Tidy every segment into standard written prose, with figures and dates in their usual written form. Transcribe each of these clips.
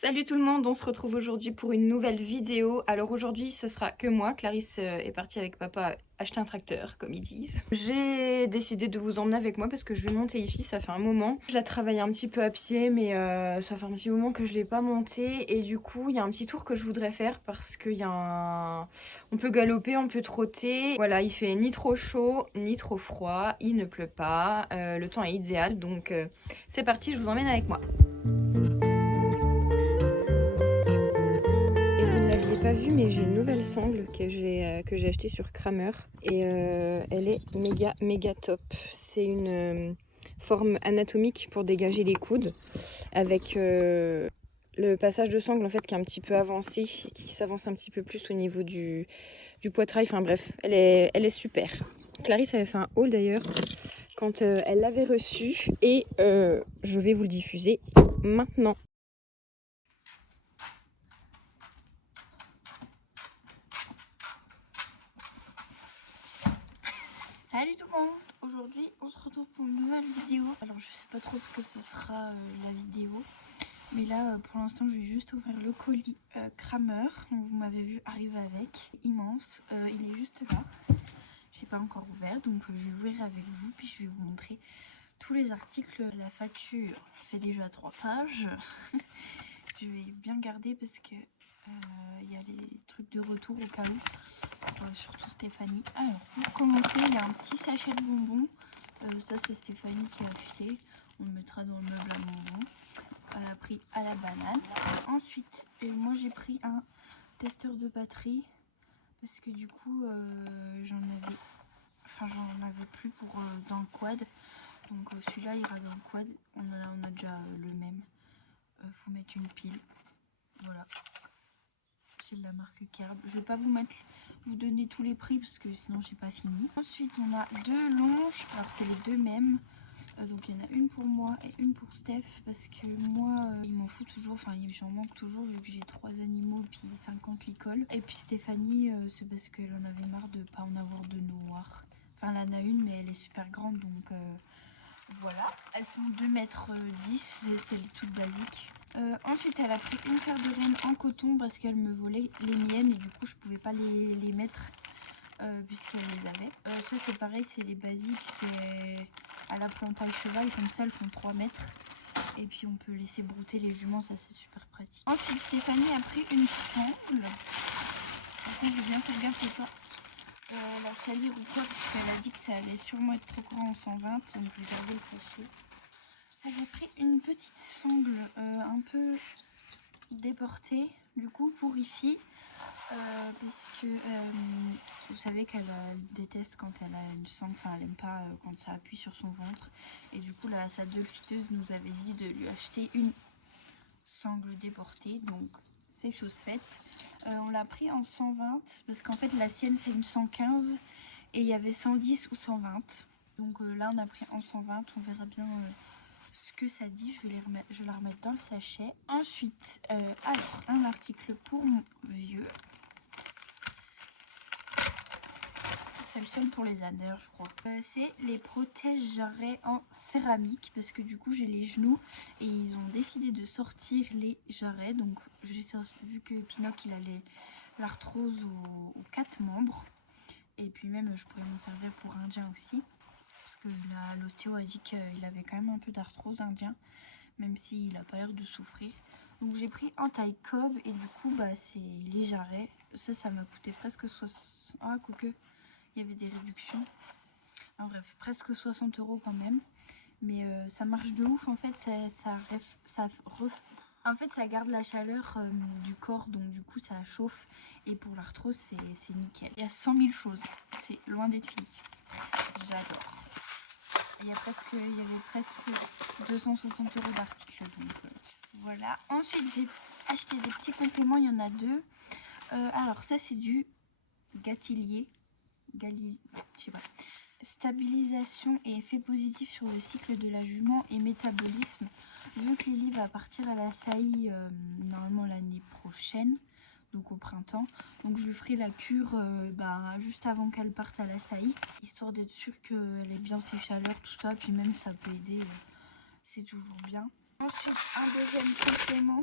Salut tout le monde, on se retrouve aujourd'hui pour une nouvelle vidéo. Alors aujourd'hui ce sera que moi, Clarisse est partie avec papa acheter un tracteur comme ils disent. J'ai décidé de vous emmener avec moi parce que je vais monter ici, ça fait un moment. Je la travaille un petit peu à pied mais ça fait un petit moment que je l'ai pas montée et du coup il y a un petit tour que je voudrais faire parce qu'il y a un... On peut galoper, on peut trotter. Voilà, il fait ni trop chaud ni trop froid, il ne pleut pas, le temps est idéal donc c'est parti, je vous emmène avec moi. Vous ne l'aviez pas vu, mais j'ai une nouvelle sangle que j'ai achetée sur Kramer et elle est méga top. C'est une forme anatomique pour dégager les coudes avec le passage de sangle en fait qui est un petit peu avancé, qui s'avance un petit peu plus au niveau du poitrail. Enfin bref, elle est super. Clarisse avait fait un haul d'ailleurs quand elle l'avait reçu et je vais vous le diffuser maintenant. Salut tout le monde. Aujourd'hui on se retrouve pour une nouvelle vidéo. Alors je sais pas trop ce que ce sera la vidéo, mais là pour l'instant je vais juste ouvrir le colis Kramer. Donc, vous m'avez vu arriver avec, immense, il est juste là. J'ai pas encore ouvert donc je vais ouvrir avec vous puis je vais vous montrer tous les articles. La facture fait déjà 3 pages. Je vais bien garder parce que il y a les trucs de retour au cas où, surtout Stéphanie. Alors pour commencer il y a un petit sachet de bonbons, ça c'est Stéphanie qui a acheté, on le mettra dans le meuble à bonbons. Elle a pris à la banane. Ensuite moi j'ai pris un testeur de batterie parce que du coup j'en avais plus pour dans le quad, donc celui-là ira dans le quad. On a déjà le même. Faut mettre une pile, voilà. C'est de la marque Carb. Je vais pas vous donner tous les prix parce que sinon j'ai pas fini. Ensuite on a deux longes, alors c'est les deux mêmes. Donc il y en a une pour moi et une pour Steph parce que moi il m'en fout toujours, enfin j'en manque toujours vu que j'ai 3 animaux puis 50 licoles. Et puis Stéphanie c'est parce qu'elle en avait marre de pas en avoir de noir. Enfin elle en a une mais elle est super grande donc voilà. Elles font 2,10 m, c'est les toutes basiques. Ensuite elle a pris une paire de rennes en coton parce qu'elle me volait les miennes et du coup je pouvais pas les mettre puisqu'elle les avait. Ça c'est pareil, c'est les basiques, c'est à la plantaille cheval, comme ça elles font 3 mètres. Et puis on peut laisser brouter les juments, ça c'est super pratique. Ensuite Stéphanie a pris une sangle. Par contre j'ai bien fait gaffe à toi. La salir ou quoi parce qu'elle a dit que ça allait sûrement être trop grand en 120, donc je vais garder le sachet. J'ai pris une petite sangle un peu déportée du coup pour Ifi parce que vous savez qu'elle déteste quand elle a une sangle, enfin elle aime pas quand ça appuie sur son ventre et du coup sa dolfiteuse nous avait dit de lui acheter une sangle déportée, donc c'est chose faite. On l'a pris en 120 parce qu'en fait la sienne c'est une 115 et il y avait 110 ou 120, donc là on a pris en 120, on verra bien ce que ça dit. Je vais la remettre dans le sachet. Ensuite alors un article pour mon vieux, c'est le seul pour les ânes je crois. C'est les protège jarrets en céramique parce que du coup j'ai les genoux et ils ont décidé de sortir les jarrets, donc j'ai vu que Pinoc il a l'arthrose aux 4 membres et puis même je pourrais m'en servir pour indien aussi parce que l'ostéo a dit qu'il avait quand même un peu d'arthrose indien même s'il n'a pas l'air de souffrir. Donc j'ai pris en taille cob et du coup bah c'est les jarrets. Ça m'a coûté presque 60. Ah quoique il y avait des réductions. En bref, presque 60 € quand même. Mais ça marche de ouf en fait. En fait ça garde la chaleur du corps, donc du coup ça chauffe. Et pour l'arthrose c'est nickel. Il y a 100 000 choses. C'est loin d'être fini. J'adore. Il y avait presque 260 € d'articles, donc voilà. Ensuite j'ai acheté des petits compléments, il y en a deux. Alors ça c'est du Gatilier, je sais pas. Stabilisation et effet positif sur le cycle de la jument et métabolisme. Vu que Lily va partir à la saillie normalement l'année prochaine, donc au printemps, donc je lui ferai la cure juste avant qu'elle parte à la saillie, histoire d'être sûre qu'elle ait bien ses chaleurs, tout ça, puis même ça peut aider, c'est toujours bien. Ensuite un deuxième complément,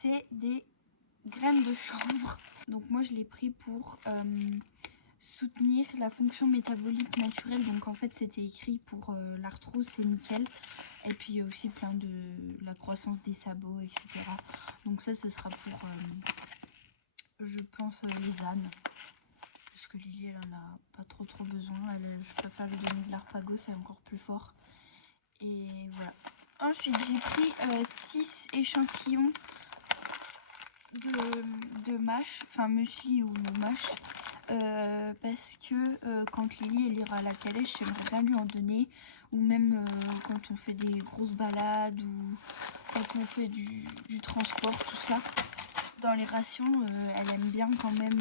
c'est des graines de chanvre. Donc moi je l'ai pris pour soutenir la fonction métabolique naturelle. Donc en fait c'était écrit pour l'arthrose, c'est nickel. Et puis aussi plein de la croissance des sabots, etc. Donc ça ce sera pour je pense les ânes. Parce que Lily elle en a pas trop besoin. Je préfère lui donner de l'arpago, c'est encore plus fort. Et voilà. Ensuite j'ai pris 6 échantillons de mâche, enfin muesli ou mâche, parce que quand Lily elle ira à la calèche, j'aimerais bien lui en donner, ou même quand on fait des grosses balades ou quand on fait du transport, tout ça. Dans les rations, elle aime bien quand même,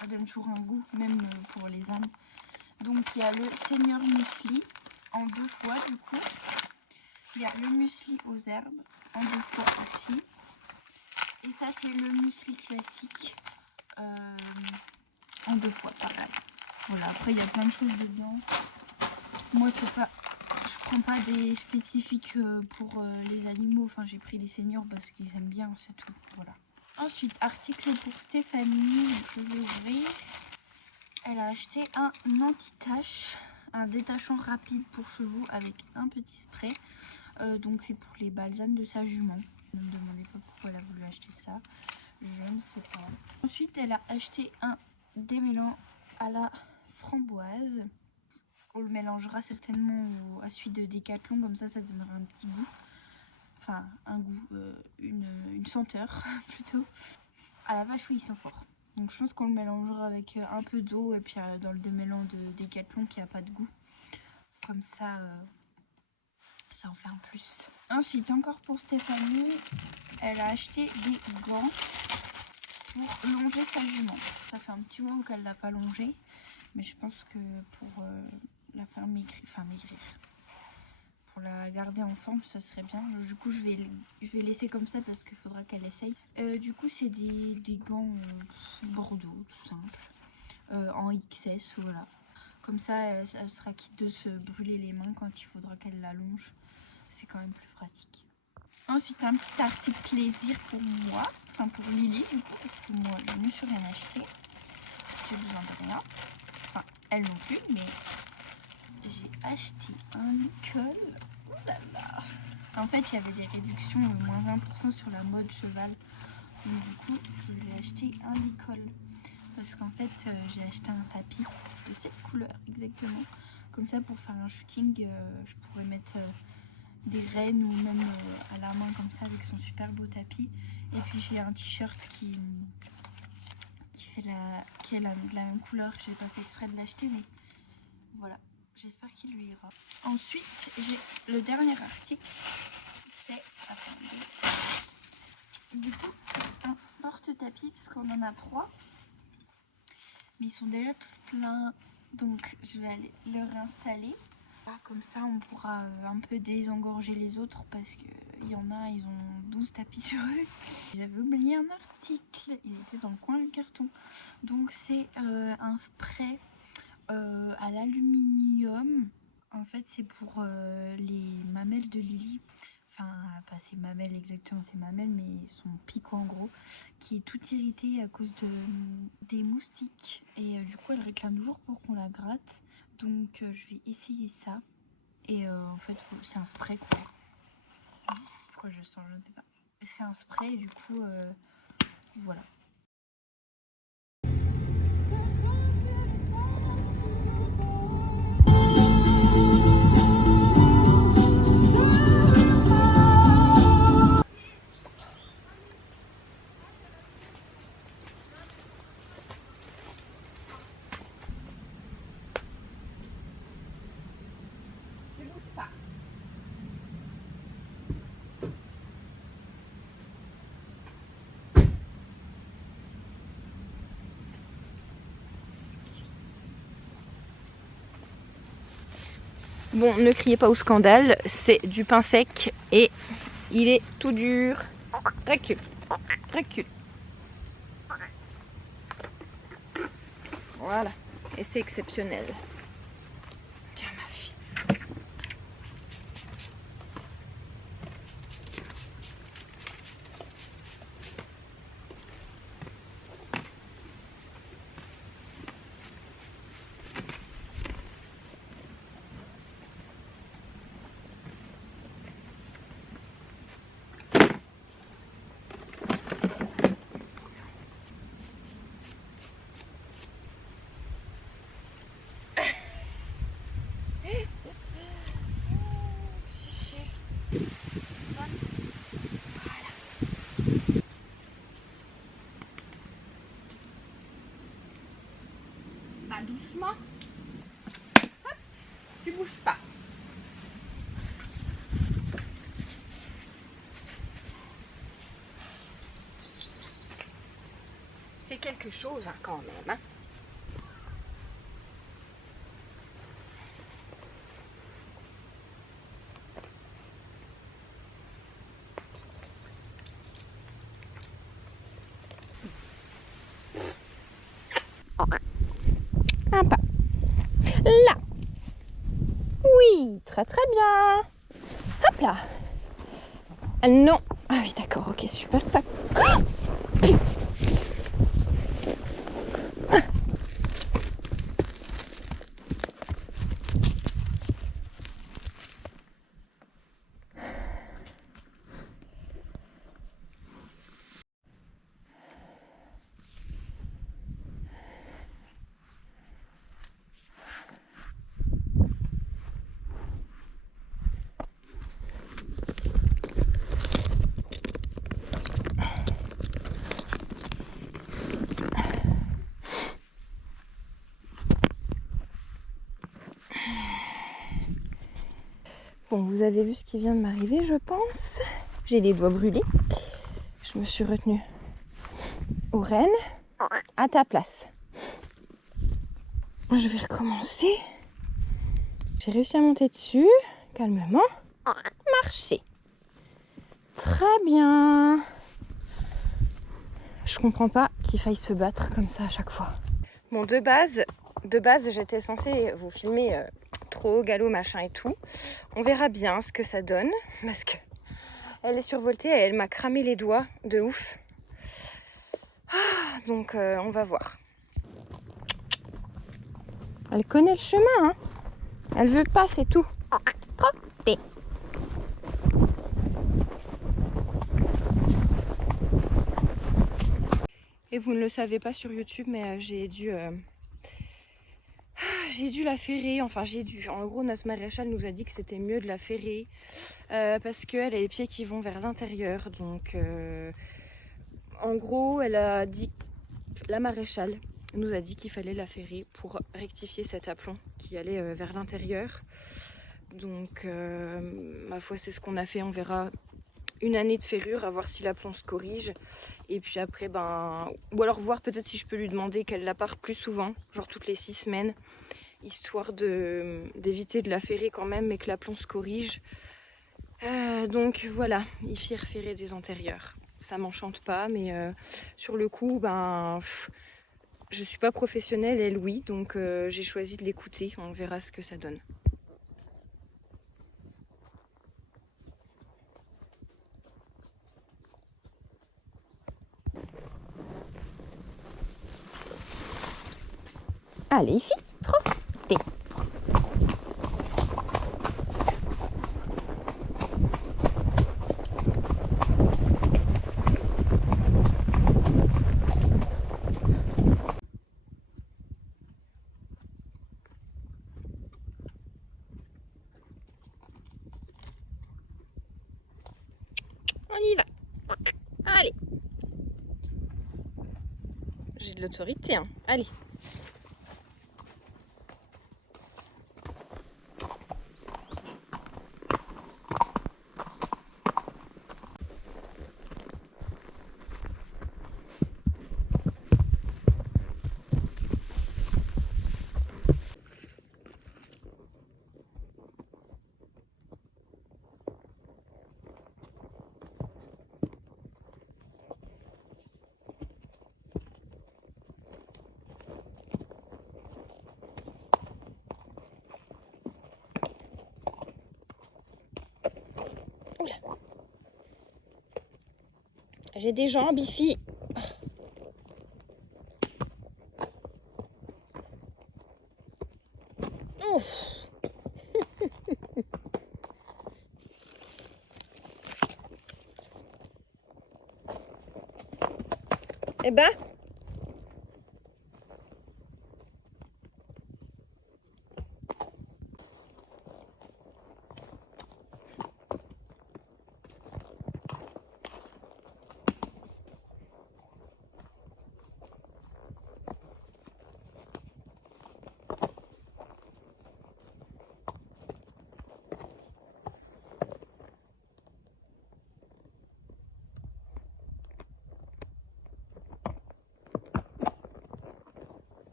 ça donne toujours un goût, même pour les ânes. Donc il y a le Seigneur Muesli en 2 fois du coup. Il y a le muesli aux herbes en 2 fois aussi. Et ça c'est le muesli classique en 2 fois pareil. Voilà, après il y a plein de choses dedans. Moi c'est pas, je prends pas des spécifiques pour les animaux. Enfin j'ai pris les seniors parce qu'ils aiment bien, c'est tout. Voilà. Ensuite article pour Stéphanie, donc je vais ouvrir. Elle a acheté un anti-tache, un détachant rapide pour chevaux avec un petit spray. Donc c'est pour les balsames de sa jument. Ne me demandez pas pourquoi elle a voulu acheter ça. Je ne sais pas. Ensuite elle a acheté un démêlant à la framboise. On le mélangera certainement à celui de Décathlon, comme ça donnera un petit goût. Enfin un goût, une senteur plutôt. À la vache oui il sent fort. Donc je pense qu'on le mélangera avec un peu d'eau et puis dans le démêlant de Décathlon qui a pas de goût. Comme ça, ça en fait un plus. Ensuite, encore pour Stéphanie, elle a acheté des gants pour longer sa jument. Ça fait un petit moment qu'elle l'a pas longée, mais je pense que pour la faire maigrir, pour la garder en forme, ça serait bien. Du coup, je vais laisser comme ça parce qu'il faudra qu'elle essaye. Du coup, c'est des gants Bordeaux, tout simple, en XS, voilà. Comme ça, elle sera quitte de se brûler les mains quand il faudra qu'elle l'allonge. C'est quand même plus pratique. Ensuite, un petit article plaisir pour moi, enfin pour Lily du coup, parce que moi, je ne suis rien acheté. J'ai besoin de rien. Enfin, elle non plus, mais j'ai acheté un licol. Oh là là. En fait, il y avait des réductions, moins 20% sur la mode cheval. Donc du coup, je lui ai acheté un licol. Parce qu'en fait, j'ai acheté un tapis de cette couleur exactement. Comme ça, pour faire un shooting, je pourrais mettre des rennes ou même à la main comme ça avec son super beau tapis. Et puis j'ai un t-shirt qui est de la même couleur. J'ai pas fait exprès de l'acheter, mais voilà. J'espère qu'il lui ira. Ensuite, j'ai le dernier article. C'est, attendez. Du coup, c'est un porte-tapis parce qu'on en a 3. Mais ils sont déjà tous pleins. Donc je vais aller le réinstaller. Comme ça on pourra un peu désengorger les autres parce qu'il y en a, ils ont 12 tapis sur eux. J'avais oublié un article, il était dans le coin du carton. Donc c'est un spray à l'aluminium. En fait c'est pour les mamelles de Lily. Enfin pas ses mamelles exactement, ses mamelles, mais son pic en gros, qui est tout irrité à cause des moustiques. Et du coup elle réclame toujours pour qu'on la gratte. Donc je vais essayer ça. Et en fait c'est un spray quoi. Pourquoi je sens, je ne sais pas. C'est un spray et du coup voilà. Bon, ne criez pas au scandale, c'est du pain sec et il est tout dur. Recule, recule. Voilà, et c'est exceptionnel. Tiens ma fille. quelque chose hein, quand même. Hein. Un pas. Là. Oui, très très bien. Hop là. Ah, non. Ah oui, d'accord, ok, super. Ça. Ah, bon, vous avez vu ce qui vient de m'arriver, je pense. J'ai les doigts brûlés. Je me suis retenue aux rênes. À ta place. Je vais recommencer. J'ai réussi à monter dessus. Calmement. Marcher. Très bien. Je comprends pas qu'il faille se battre comme ça à chaque fois. Bon, de base, j'étais censée vous filmer trop galop, machin et tout. On verra bien ce que ça donne. Parce que elle est survoltée et elle m'a cramé les doigts de ouf. Donc on va voir. Elle connaît le chemin, hein. Elle veut pas, c'est tout. Trotter. Et vous ne le savez pas sur YouTube, mais j'ai dû la ferrer. Enfin, En gros, notre maréchal nous a dit que c'était mieux de la ferrer parce qu'elle a les pieds qui vont vers l'intérieur. Donc, en gros, la maréchale nous a dit qu'il fallait la ferrer pour rectifier cet aplomb qui allait vers l'intérieur. Donc, ma foi, c'est ce qu'on a fait. On verra une année de ferrure, à voir si l'aplomb se corrige. Et puis après, ou alors voir peut-être si je peux lui demander qu'elle la parte plus souvent, genre toutes les 6 semaines, histoire d'éviter de la ferrer quand même, mais que l'aplomb se corrige. Donc voilà, il faut referrer des antérieurs. Ça m'enchante pas, mais sur le coup, je suis pas professionnelle, elle oui, donc j'ai choisi de l'écouter. On verra ce que ça donne. Allez, filles, trottez. On y va. Allez. J'ai de l'autorité, hein. Allez. Oula. J'ai des jambes, Bifi. Ouf. Eh ben.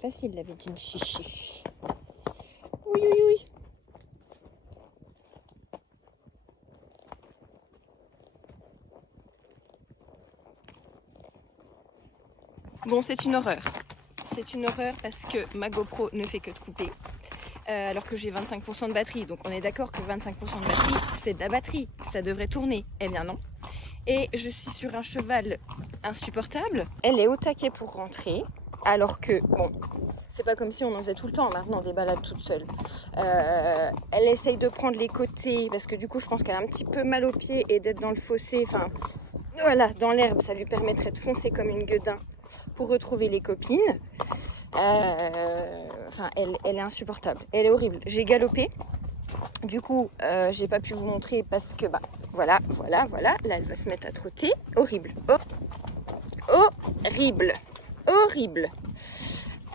facile la vie d'une chichi. Oui, oui, oui. Bon, c'est une horreur. C'est une horreur parce que ma GoPro ne fait que de couper. Alors que j'ai 25% de batterie. Donc on est d'accord que 25% de batterie, c'est de la batterie. Ça devrait tourner. Eh bien non. Et je suis sur un cheval insupportable. Elle est au taquet pour rentrer. Alors que, bon, c'est pas comme si on en faisait tout le temps maintenant des balades toute seule. Elle essaye de prendre les côtés parce que du coup je pense qu'elle a un petit peu mal aux pieds et d'être dans le fossé. Enfin, voilà, dans l'herbe, ça lui permettrait de foncer comme une gueudin pour retrouver les copines. Enfin, elle est insupportable, elle est horrible. J'ai galopé, du coup, j'ai pas pu vous montrer parce que, bah, voilà, là, elle va se mettre à trotter. Horrible, horrible, horrible.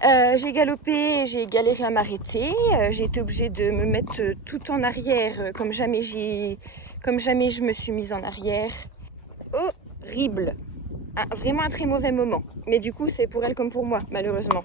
J'ai galopé, j'ai galéré à m'arrêter. J'ai été obligée de me mettre tout en arrière, comme jamais je me suis mise en arrière. Horrible. Vraiment un très mauvais moment. Mais du coup, c'est pour elle comme pour moi, malheureusement.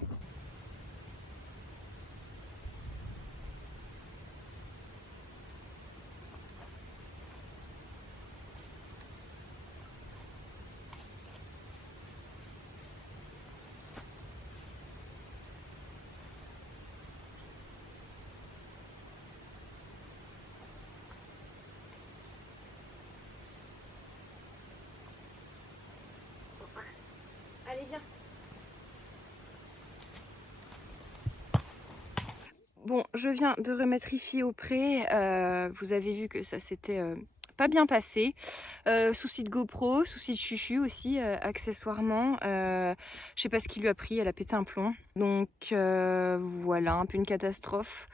Allez, viens. Bon, je viens de remettre Ifi au pré. Vous avez vu que ça s'était pas bien passé. Souci de GoPro, souci de chuchu aussi, accessoirement. Je sais pas ce qui lui a pris, elle a pété un plomb. Donc voilà, un peu une catastrophe.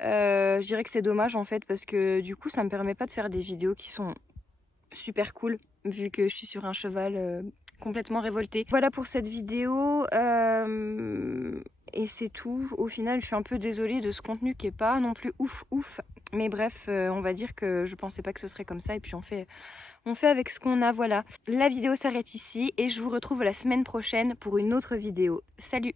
Je dirais que c'est dommage en fait parce que du coup ça me permet pas de faire des vidéos qui sont super cool vu que je suis sur un cheval complètement révolté. Voilà pour cette vidéo et c'est tout. Au final je suis un peu désolée de ce contenu qui est pas non plus ouf mais bref on va dire que je pensais pas que ce serait comme ça et puis on fait avec ce qu'on a. Voilà, la vidéo s'arrête ici et je vous retrouve la semaine prochaine pour une autre vidéo. Salut!